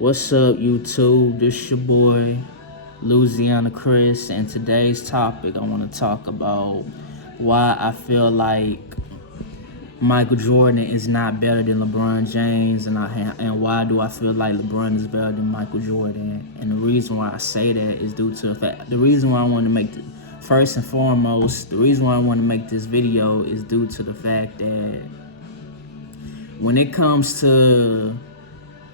What's up, YouTube? This your boy, Louisiana Chris, and today's topic I want to talk about why I feel like Michael Jordan is not better than LeBron James, and why do I feel like LeBron is better than Michael Jordan. And the reason why I say that is due to the fact. The reason why I want to first and foremost, the reason why I want to make this video is due to the fact that when it comes to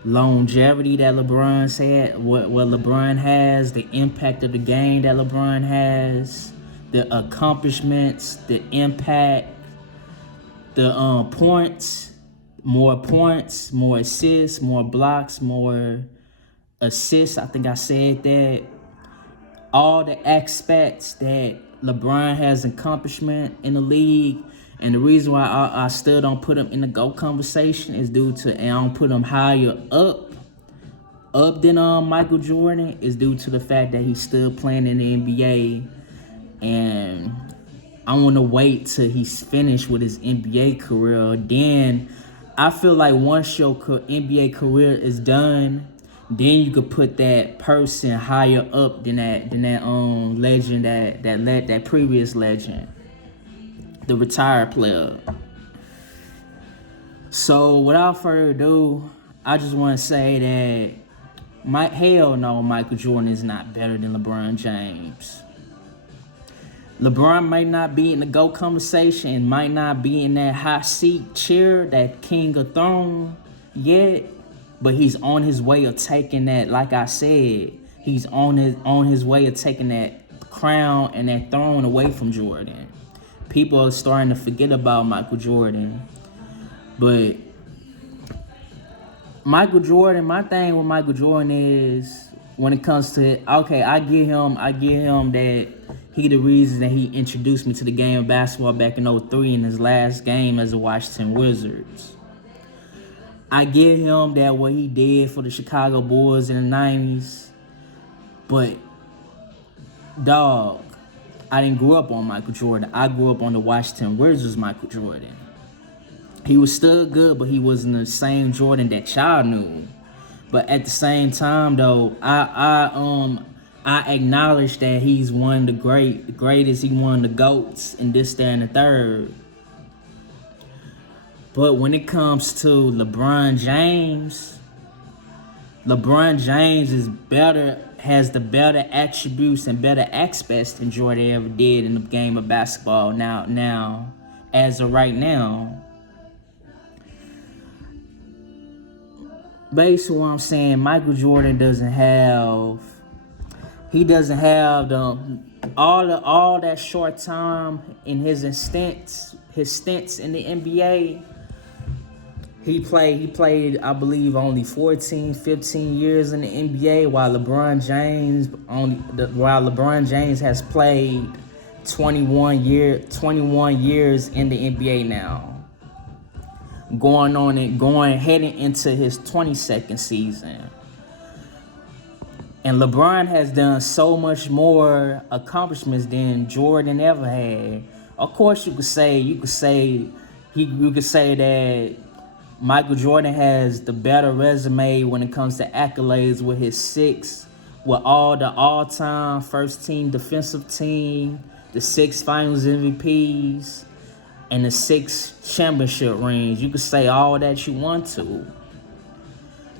longevity that LeBron's had, what LeBron has, the impact of the game that LeBron has, the accomplishments, the impact, the points, more assists, more blocks, more assists. I think I said that. All the aspects that LeBron has accomplishment in the league, and the reason why I still don't put him in the GOAT conversation is due to, and I don't put him higher up than Michael Jordan, is due to the fact that he's still playing in the NBA, and I want to wait till he's finished with his NBA career. Then I feel like once your NBA career is done, then you could put that person higher up than that legend, that previous legend, the retired player. So without further ado, I just want to say that hell no, Michael Jordan is not better than LeBron James. LeBron might not be in the GOAT conversation, might not be in that hot seat chair, that king of throne yet, but he's on his way of taking that. Like I said, he's on his way of taking that crown and that throne away from Jordan. People are starting to forget about Michael Jordan, but Michael Jordan, my thing with Michael Jordan is, when it comes to, okay, I give him that he the reason that he introduced me to the game of basketball back in 2003 in his last game as the Washington Wizards. I give him that what he did for the Chicago Bulls in the 90s. But, dog, I didn't grow up on Michael Jordan. I grew up on the Washington Wizards Michael Jordan. He was still good, but he wasn't the same Jordan that y'all knew. But at the same time, though, I acknowledge that he's one of the greatest. He one of the GOATs and this, that, and the third. But when it comes to LeBron James has the better attributes and better aspects than Jordan ever did in the game of basketball. Now, as of right now, basically what I'm saying, Michael Jordan doesn't have all that short time in his stints in the NBA. He played, I believe, only 14, 15 years in the NBA, while LeBron James has played 21 years in the NBA now. Heading into his 22nd season. And LeBron has done so much more accomplishments than Jordan ever had. Of course, you could say that Michael Jordan has the better resume when it comes to accolades with all the all-time first team defensive team, the 6 finals MVPs, and the 6 championship rings. You could say all that you want to,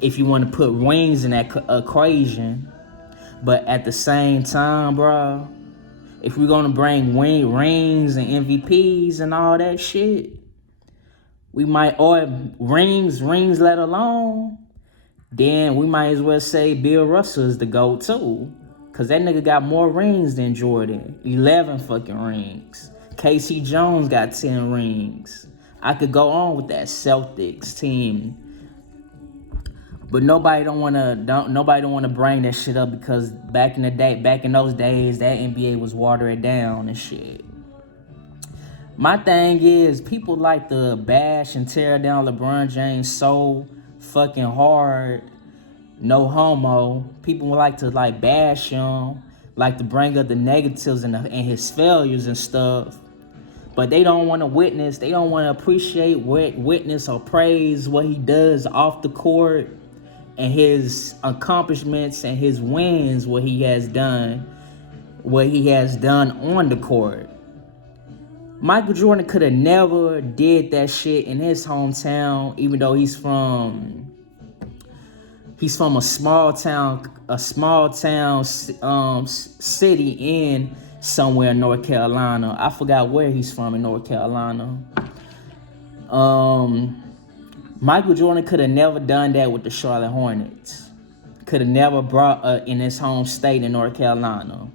if you want to put rings in that equation. But at the same time, bro, if we're going to bring rings and MVPs and all that shit, we might, or rings let alone, then we might as well say Bill Russell is the GOAT too. Because that nigga got more rings than Jordan. 11 fucking rings. Casey Jones got 10 rings. I could go on with that Celtics team. But nobody don't wanna bring that shit up, because back in those days, that NBA was watered down and shit. My thing is, people like to bash and tear down LeBron James so fucking hard. No homo. People like to bash him, like to bring up the negatives and his failures and stuff. But they don't want to witness. They don't want to appreciate, witness, or praise what he does off the court and his accomplishments and his wins, what he has done on the court. Michael Jordan could have never did that shit in his hometown, even though he's from a small town city in somewhere in North Carolina. I forgot where he's from in North Carolina. Michael Jordan could have never done that with the Charlotte Hornets. Could have never brought in his home state in North Carolina,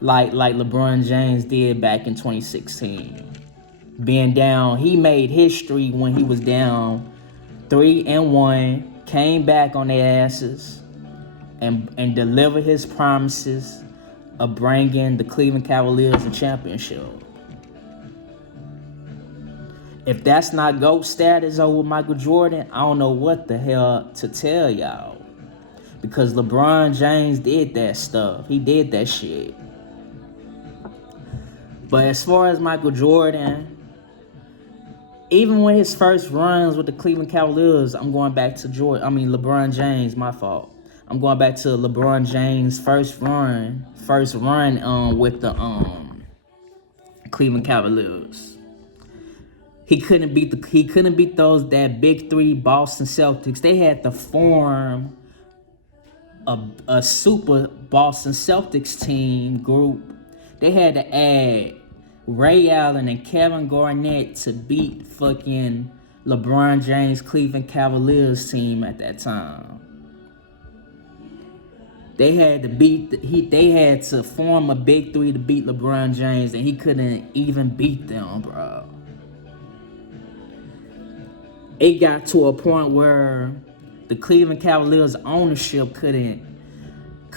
like LeBron James did back in 2016. Being down, he made history when he was down 3-1, came back on their asses, and delivered his promises of bringing the Cleveland Cavaliers a championship. If that's not GOAT status over Michael Jordan, I don't know what the hell to tell y'all. Because LeBron James did that stuff. He did that shit. But as far as Michael Jordan, even with his first runs with the Cleveland Cavaliers, I'm going back to LeBron James, my fault. I'm going back to LeBron James' first run with the Cleveland Cavaliers. He couldn't beat that big three Boston Celtics. They had to form a super Boston Celtics team group. They had to add Ray Allen and Kevin Garnett to beat fucking LeBron James' Cleveland Cavaliers team at that time. They had to form a big three to beat LeBron James, and he couldn't even beat them, bro. It got to a point where the Cleveland Cavaliers ownership couldn't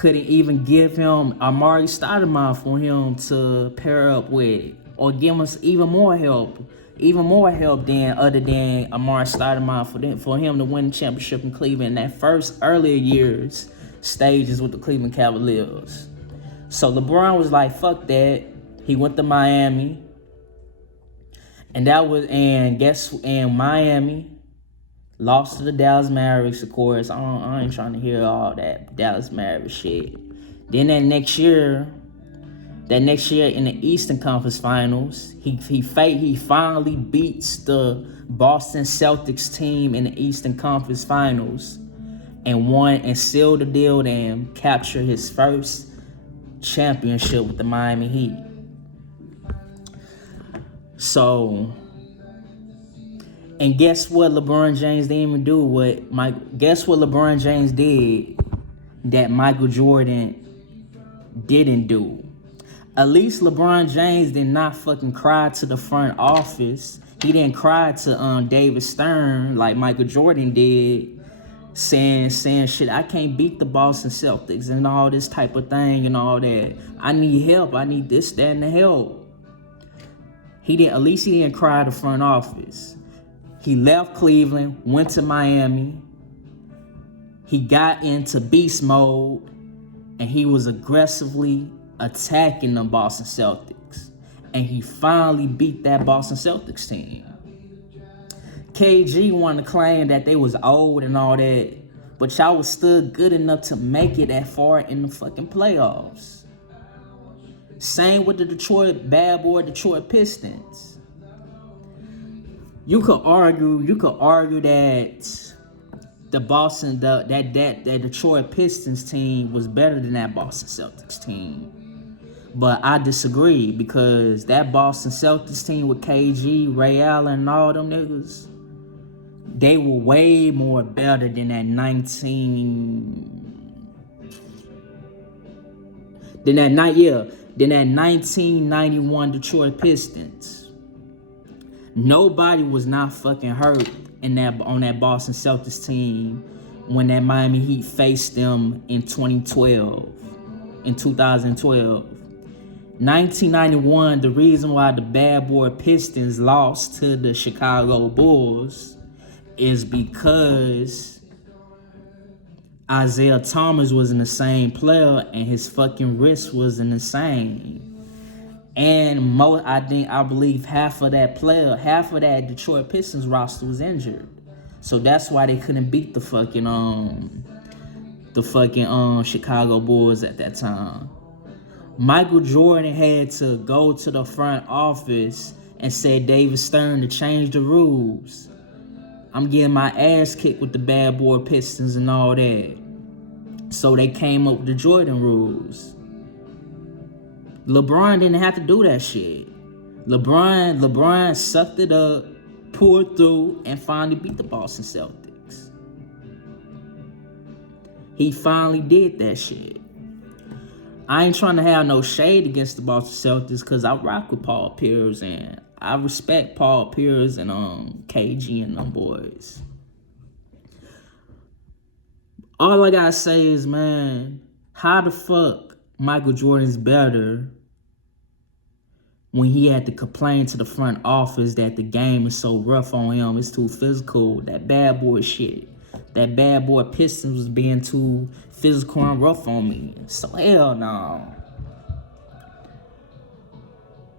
even give him Amari Stoudemire for him to pair up with, or give us even more help than other than Amari Stoudemire for him to win the championship in Cleveland in that first earlier years stages with the Cleveland Cavaliers. So LeBron was like, fuck that. He went to Miami. And Miami lost to the Dallas Mavericks, of course. I ain't trying to hear all that Dallas Mavericks shit. Then that next year in the Eastern Conference Finals, he finally beats the Boston Celtics team in the Eastern Conference Finals and won and sealed the deal and captured his first championship with the Miami Heat. So, and guess what LeBron James didn't even do? Guess what LeBron James did that Michael Jordan didn't do? At least LeBron James did not fucking cry to the front office. He didn't cry to David Stern like Michael Jordan did, saying shit, I can't beat the Boston Celtics and all this type of thing and all that. I need help. I need this, that, and the help. At least he didn't cry to the front office. He left Cleveland, went to Miami. He got into beast mode, and he was aggressively attacking the Boston Celtics. And he finally beat that Boston Celtics team. KG wanted to claim that they was old and all that, but y'all was still good enough to make it that far in the fucking playoffs. Same with the Detroit Pistons. You could argue that that Detroit Pistons team was better than that Boston Celtics team. But I disagree, because that Boston Celtics team with KG, Ray Allen, and all them niggas, they were way more better than that 1991 Detroit Pistons. Nobody was not fucking hurt on that Boston Celtics team when that Miami Heat faced them in 2012. 1991, the reason why the bad boy Pistons lost to the Chicago Bulls is because Isaiah Thomas wasn't the same player and his fucking wrist wasn't the same. And I believe half of that Detroit Pistons roster was injured. So that's why they couldn't beat the fucking the fucking Chicago Bulls at that time. Michael Jordan had to go to the front office and said David Stern to change the rules. I'm getting my ass kicked with the bad boy Pistons and all that. So they came up with the Jordan rules. LeBron didn't have to do that shit. LeBron sucked it up, pulled through, and finally beat the Boston Celtics. He finally did that shit. I ain't trying to have no shade against the Boston Celtics because I rock with Paul Pierce and I respect Paul Pierce and KG and them boys. All I gotta say is, man, how the fuck Michael Jordan's better when he had to complain to the front office that the game is so rough on him, it's too physical, that bad boy shit. That bad boy Pistons was being too physical and rough on me. So hell no.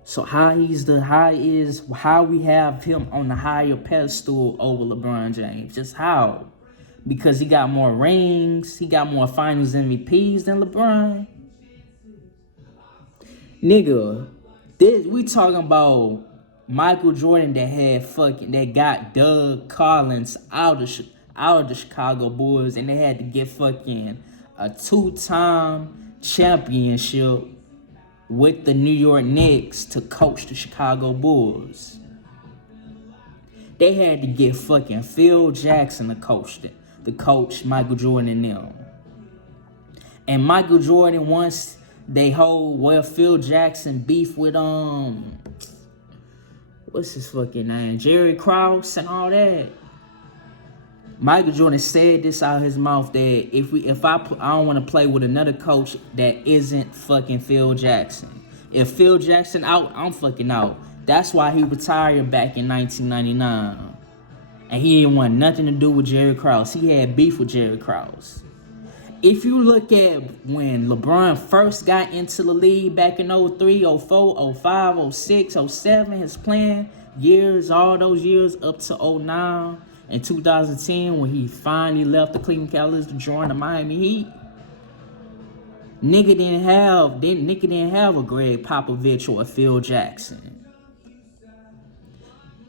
So how we have him on the higher pedestal over LeBron James? Just how? Because he got more rings, he got more finals MVPs than LeBron? Nigga, we talking about Michael Jordan that got Doug Collins out of the Chicago Bulls, and they had to get fucking a 2-time championship with the New York Knicks to coach the Chicago Bulls. They had to get fucking Phil Jackson to coach Michael Jordan and them. And Michael Jordan, once they hold Phil Jackson beef with what's his fucking name, Jerry Krause and all that. Michael Jordan said this out of his mouth that I don't want to play with another coach that isn't fucking Phil Jackson. If Phil Jackson out, I'm fucking out. That's why he retired back in 1999. And he didn't want nothing to do with Jerry Krause. He had beef with Jerry Krause. If you look at when LeBron first got into the league back in 03, 04, 05, 06, 07, his playing years, all those years up to 09 and 2010 when he finally left the Cleveland Cavaliers to join the Miami Heat, nigga didn't have a Greg Popovich or a Phil Jackson.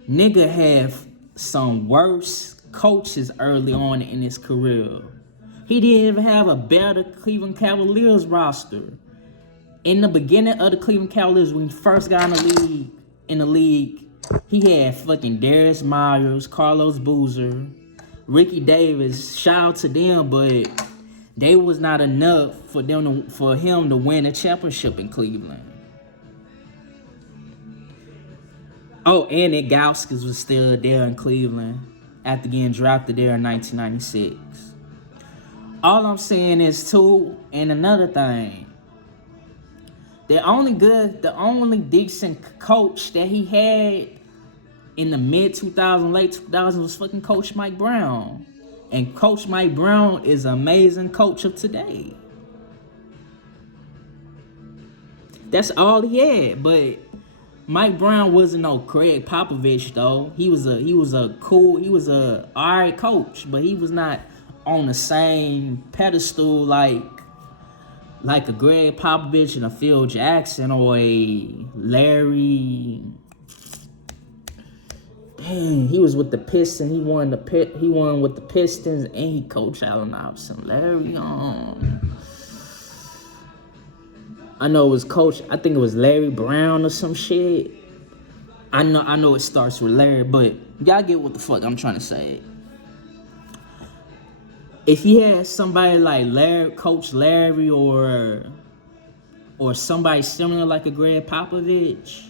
Nigga had some worse coaches early on in his career. He didn't even have a better Cleveland Cavaliers roster. In the beginning of the Cleveland Cavaliers, when he first got in the league, he had fucking Darius Myers, Carlos Boozer, Ricky Davis. Shout out to them, but they was not enough for him to win a championship in Cleveland. Oh, and Nick Gauskas was still there in Cleveland after getting drafted there in 1996. All I'm saying is too, and another thing, the only decent coach that he had in the mid-2000s, late 2000s was fucking Coach Mike Brown. And Coach Mike Brown is an amazing coach of today. That's all he had, but Mike Brown wasn't no Craig Popovich though. He was a alright coach, but he was not on the same pedestal like a Greg Popovich and a Phil Jackson or a Larry. Dang, he was with the Pistons. He won with the Pistons, and he coached Allen Iverson. Larry, I know it was coach. I think it was Larry Brown or some shit. I know it starts with Larry, but y'all get what the fuck I'm trying to say. If he had somebody like Coach Larry, or somebody similar like a Greg Popovich,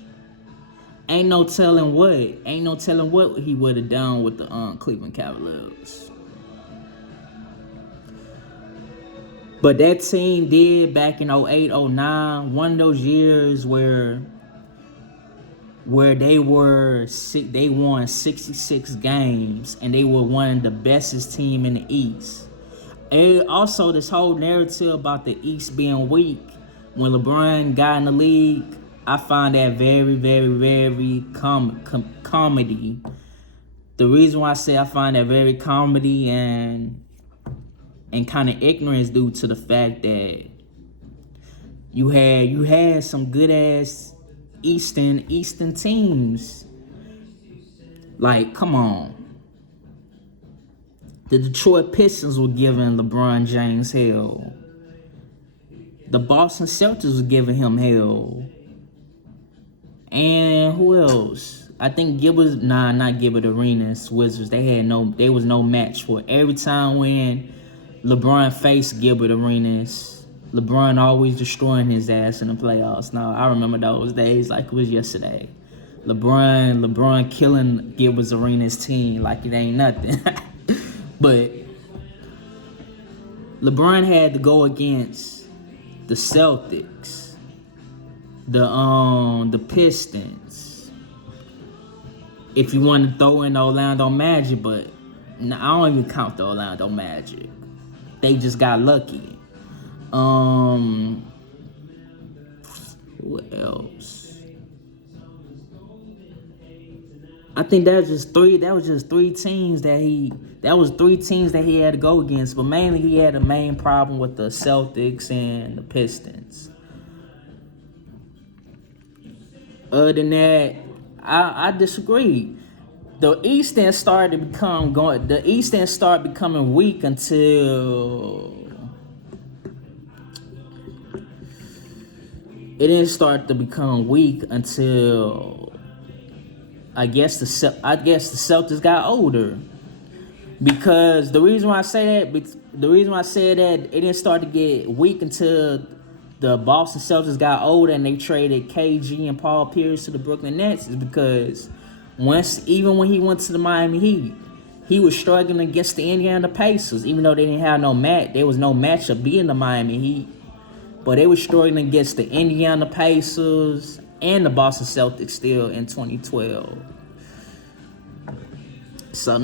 ain't no telling what he would have done with the Cleveland Cavaliers. But that team did back in 08, 09, one of those years where they won 66 games and they were one of the bestest team in the East. And also this whole narrative about the East being weak when LeBron got in the league, I find that very, very, very comedy. The reason why I say I find that very comedy and and kind of ignorance due to the fact that you had some good ass Eastern teams. Like, come on. The Detroit Pistons were giving LeBron James hell. The Boston Celtics was giving him hell. And who else? I think not Gilbert Arenas Wizards. They was no match for it. Every time when LeBron faced Gilbert Arenas, LeBron always destroying his ass in the playoffs. Now I remember those days like it was yesterday. LeBron killing Gilbert Arenas' team like it ain't nothing. But LeBron had to go against the Celtics, the Pistons. If you want to throw in the Orlando Magic, but I don't even count the Orlando Magic. They just got lucky. What else? I think that was just three teams that he had to go against, but mainly he had a main problem with the Celtics and the Pistons. Other than that, I disagree. The East End started becoming weak until it didn't start to become weak until I guess the Celtics got older. Because the reason why I say that it didn't start to get weak until the Boston Celtics got older and they traded KG and Paul Pierce to the Brooklyn Nets is because even when he went to the Miami Heat, he was struggling against the Indiana Pacers, even though they didn't have no match. There was no matchup being the Miami Heat, but they were struggling against the Indiana Pacers and the Boston Celtics still in 2012. So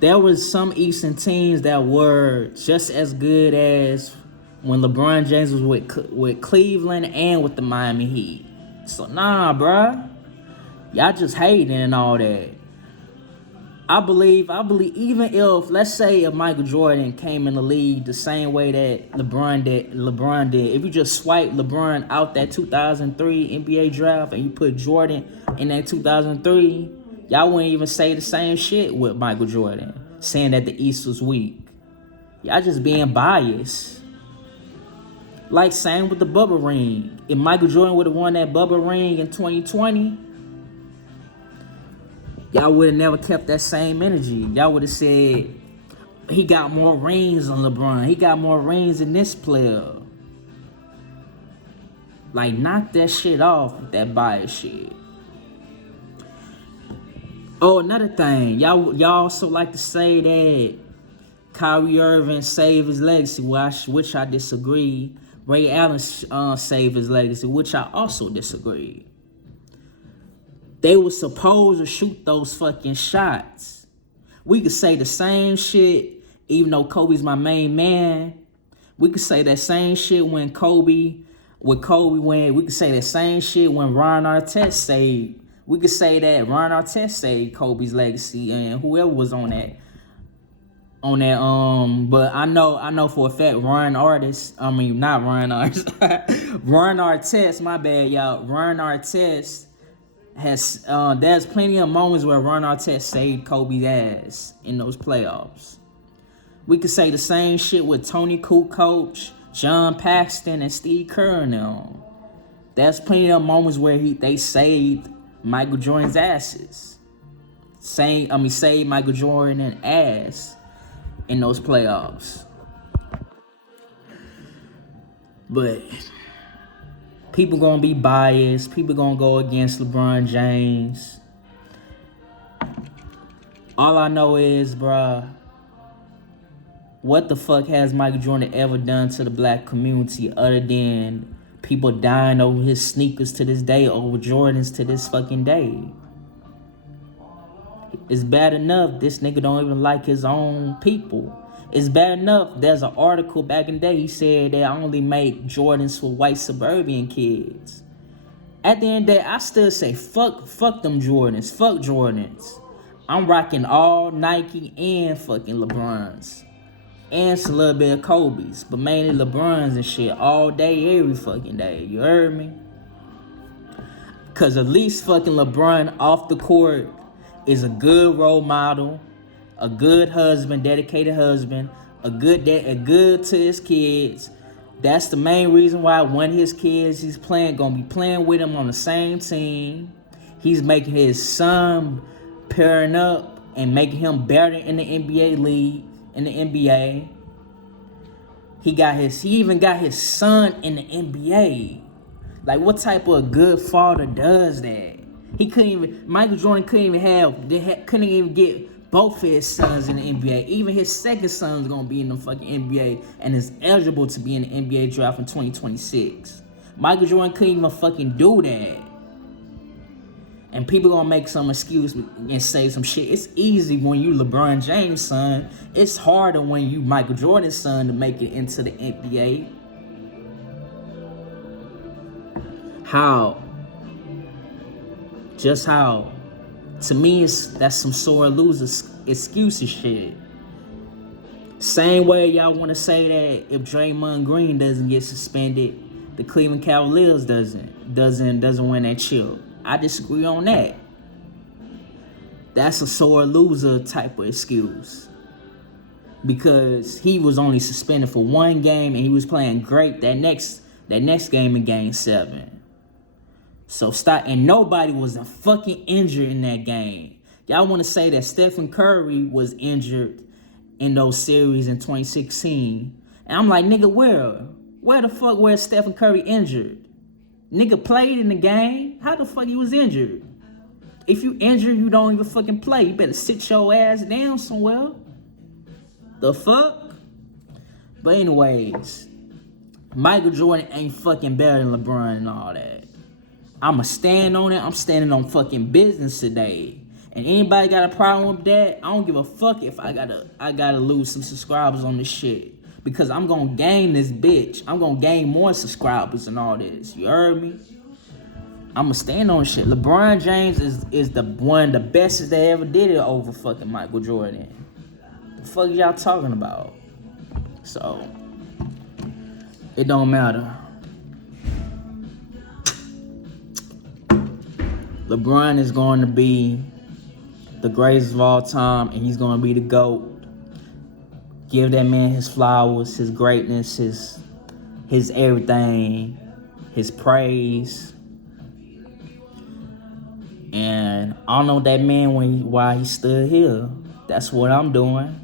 there was some Eastern teams that were just as good as when LeBron James was with Cleveland and with the Miami Heat. So bruh, y'all just hating and all that. I believe even if Michael Jordan came in the league the same way that LeBron did, if you just swipe LeBron out that 2003 NBA draft and you put Jordan in that 2003, y'all wouldn't even say the same shit with Michael Jordan, saying that the East was weak. Y'all just being biased. Like same with the Bubba ring. If Michael Jordan would have won that Bubba ring in 2020, y'all would have never kept that same energy. Y'all would have said, he got more rings than LeBron. He got more rings than this player. Like, knock that shit off with that bias shit. Oh, another thing. Y'all also like to say that Kyrie Irving saved his legacy, which I disagree. Ray Allen saved his legacy, which I also disagree. They were supposed to shoot those fucking shots. We could say the same shit, even though Kobe's my main man. We could say that same shit when we could say that same shit when Ron Artest saved. We could say that Ron Artest saved Kobe's legacy and whoever was on that. But I know for a fact Ron Artest, my bad, y'all. Ron Artest has there's plenty of moments where Ron Artest saved Kobe's ass in those playoffs. We could say the same shit with Tony Kukoc, John Paxton, and Steve Kerr now. There's plenty of moments where they saved Michael Jordan's asses. Saved Michael Jordan's ass in those playoffs. But people gonna be biased. People gonna go against LeBron James. All I know is, bruh, what the fuck has Michael Jordan ever done to the black community other than people dying over his sneakers to this day, over Jordans to this fucking day? It's bad enough this nigga don't even like his own people. It's bad enough there's an article back in the day, he said they only make Jordans for white suburban kids. At the end of the day, I still say fuck them Jordans. Fuck Jordans. I'm rocking all Nike and fucking LeBrons. And a little bit of Kobe's. But mainly LeBrons and shit all day, every fucking day. You heard me? Because at least fucking LeBron off the court is a good role model, a good husband, dedicated husband, a good to his kids. That's the main reason why one of his kids gonna be playing with him on the same team. He's making his son pairing up and making him better in the NBA league, in the NBA. He even got his son in the NBA. Like, what type of good father does that? Michael Jordan couldn't even get both of his sons in the NBA. Even his second son's gonna be in the fucking NBA and is eligible to be in the NBA draft in 2026. Michael Jordan couldn't even fucking do that. And people gonna make some excuse and say some shit. It's easy when you LeBron James' son. It's harder when you Michael Jordan's son to make it into the NBA. How? Just how? To me, that's some sore loser excuses shit. Same way y'all want to say that if Draymond Green doesn't get suspended, the Cleveland Cavaliers doesn't win that chip. I disagree on that. That's a sore loser type of excuse. Because he was only suspended for one game and he was playing great that next game in Game 7. So stop, and nobody was fucking injured in that game. Y'all want to say that Stephen Curry was injured in those series in 2016. And I'm like, nigga, where the fuck was Stephen Curry injured? Nigga played in the game. How the fuck he was injured? If you injured, you don't even fucking play. You better sit your ass down somewhere. The fuck? But anyways, Michael Jordan ain't fucking better than LeBron and all that. I'ma stand on it. I'm standing on fucking business today. And anybody got a problem with that, I don't give a fuck if I gotta lose some subscribers on this shit. Because I'm gonna gain this bitch. I'm gonna gain more subscribers and all this. You heard me? I'ma stand on shit. LeBron James is the one of the bestest that ever did it over fucking Michael Jordan. The fuck y'all talking about? So, it don't matter. LeBron is going to be the greatest of all time, and he's going to be the GOAT. Give that man his flowers, his greatness, his everything, his praise. And I don't know that man why he stood here. That's what I'm doing.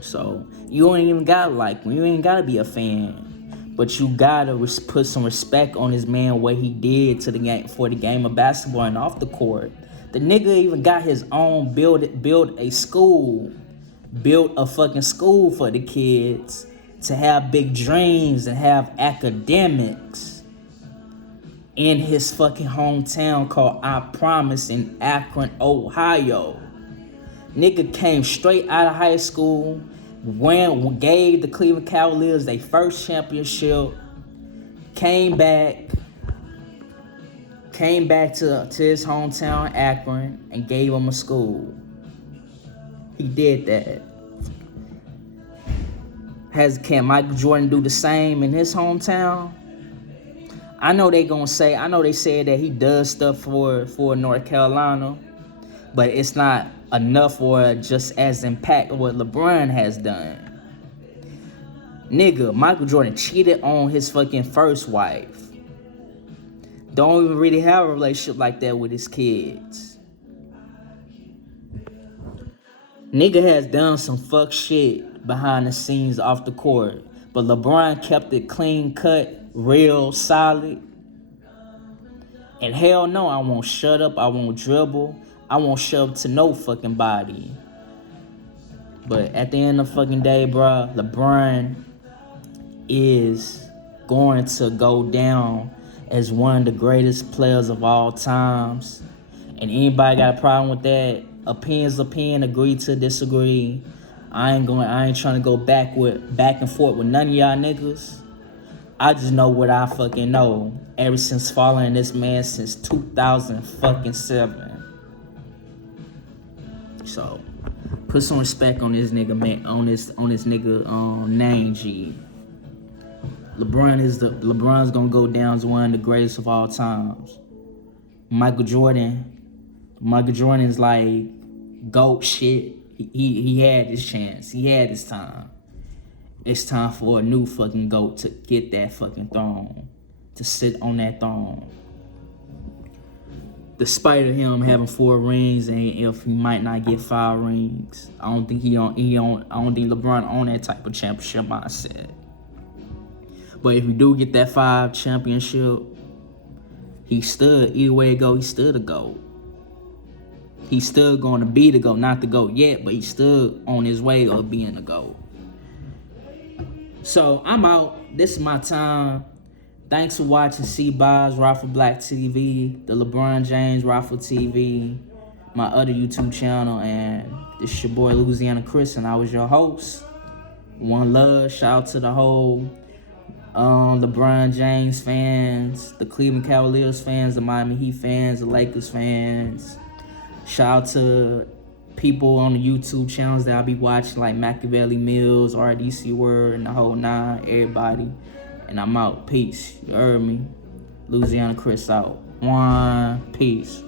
So you ain't even gotta like me. You ain't gotta be a fan. But you gotta put some respect on this man, what he did to the game for the game of basketball and off the court. The nigga even got his own built a fucking school for the kids to have big dreams and have academics in his fucking hometown called I Promise in Akron, Ohio. Nigga came straight out of high school, gave the Cleveland Cavaliers their first championship, came back to his hometown, Akron, and gave him a school. He did that. Can Michael Jordan do the same in his hometown? I know they said that he does stuff for North Carolina, but it's not enough or just as impact what LeBron has done. Nigga, Michael Jordan cheated on his fucking first wife. Don't even really have a relationship like that with his kids. Nigga has done some fuck shit behind the scenes off the court, but LeBron kept it clean cut, real solid. And hell no, I won't shut up, I won't dribble, I won't shove to no fucking body. But at the end of the fucking day, bruh, LeBron is going to go down as one of the greatest players of all times. And anybody got a problem with that? Opinion's opinion, agree to disagree. I ain't trying to go back and forth with none of y'all niggas. I just know what I fucking know. Ever since following this man since 2007. So put some respect on this nigga, man, on this nigga name, G. LeBron's gonna go down as one of the greatest of all times. Michael Jordan's like GOAT shit. He had his chance. He had his time. It's time for a new fucking GOAT to get that fucking throne, to sit on that throne. Despite of him having 4 rings, and if he might not get 5 rings, I don't think I don't think LeBron on that type of championship mindset. But if we do get that 5 championship, he stood, either way it go, he stood a GOAT. He's still going to be the GOAT, not the GOAT yet, but he's still on his way of being the GOAT. So I'm out. This is my time. Thanks for watching C-Bob's Raffle Black TV, the LeBron James Raffle TV, my other YouTube channel, and this is your boy Louisiana Chris, and I was your host. One love. Shout out to the whole LeBron James fans, the Cleveland Cavaliers fans, the Miami Heat fans, the Lakers fans. Shout out to people on the YouTube channels that I'll be watching, like Machiavelli Mills, RDC Word, and the whole 9, everybody. And I'm out. Peace. You heard me? Louisiana Chris out. One. Peace.